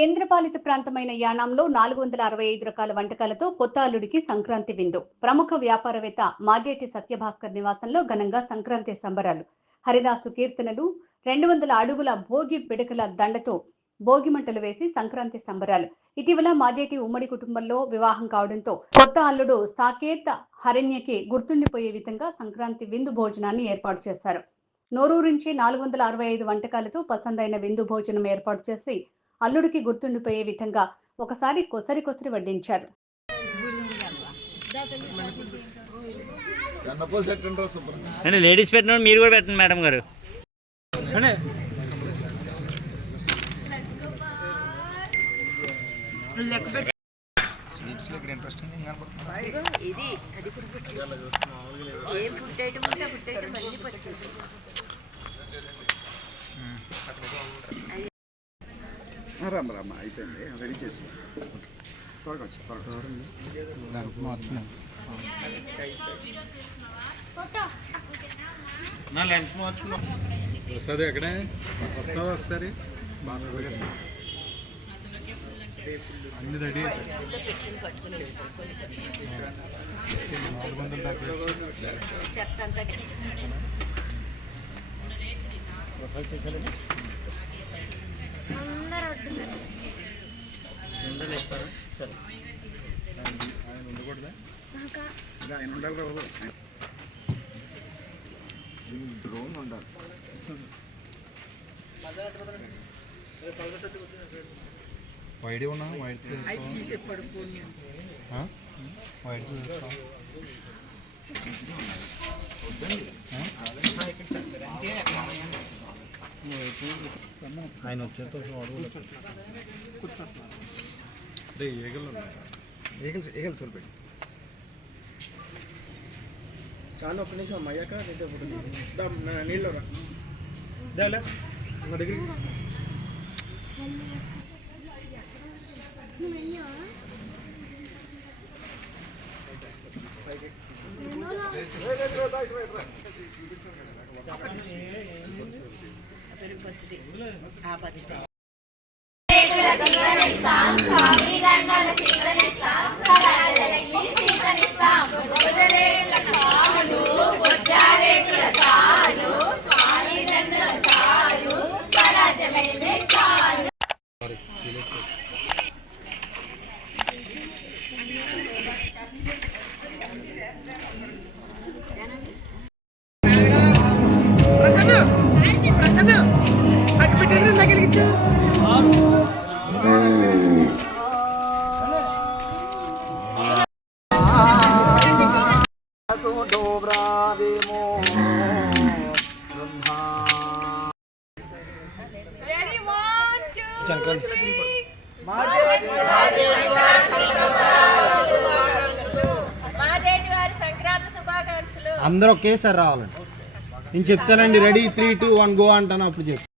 కేంద్రపాలిత ప్రాంతమైన యానాంలో 465 రకాల వంటకాలతో కొత్త అల్లుడికి సంక్రాంతి విందు. ప్రముఖ వ్యాపారవేత్త మాజేటి సత్యభాస్కర్ నివాసంలో ఘనంగా సంక్రాంతి సంబరాలు. హరిదాసు కీర్తనలు, 200 అడుగుల భోగి పిడకల దండతో భోగి మంటలు వేసి సంక్రాంతి సంబరాలు. ఇటీవల మాజేటి ఉమ్మడి కుటుంబంలో వివాహం కావడంతో కొత్త అల్లుడు సాకేత్ హరణ్యకి గుర్తుండిపోయే విధంగా సంక్రాంతి విందు భోజనాన్ని ఏర్పాటు చేశారు. నోరూరించి 465 వంటకాలతో పసందైన విందు భోజనం ఏర్పాటు చేసి అల్లుడికి గుర్తుండిపోయే విధంగా ఒకసారి కొసరి కొసరి వడ్డించారు. లేడీస్ పెట్టిన మీరు కూడా పెట్టండి మేడం గారు. రామ్మ అయిపోయింది, రెడీ చేసి త్వరగా వచ్చి నా లెన్స్ మార్చుకున్నా వస్తుంది. ఎక్కడే వస్తావా ఒకసారి? అన్ని రెడీ ఒకసారి చేసాలి. ఆయన ఉండకూడదా? ఆయన ఉండాలి కదా, డ్రోన్ ఉండాలి. వైడ్ ఉన్నా వైడ్ వైడ్ ఆయన వచ్చేతో కూర్చోండి. ఏగలు తోలిపెట్టి చాలా ఒక్క నిమిషం అయ్యాక నీళ్ళు రా మా దగ్గరికి. అందరూ ఒకేసారి రావాలండి. నేను చెప్తానండి, రెడీ 3, 2, 1 గో అంటాను, అప్పుడు చెప్తాను.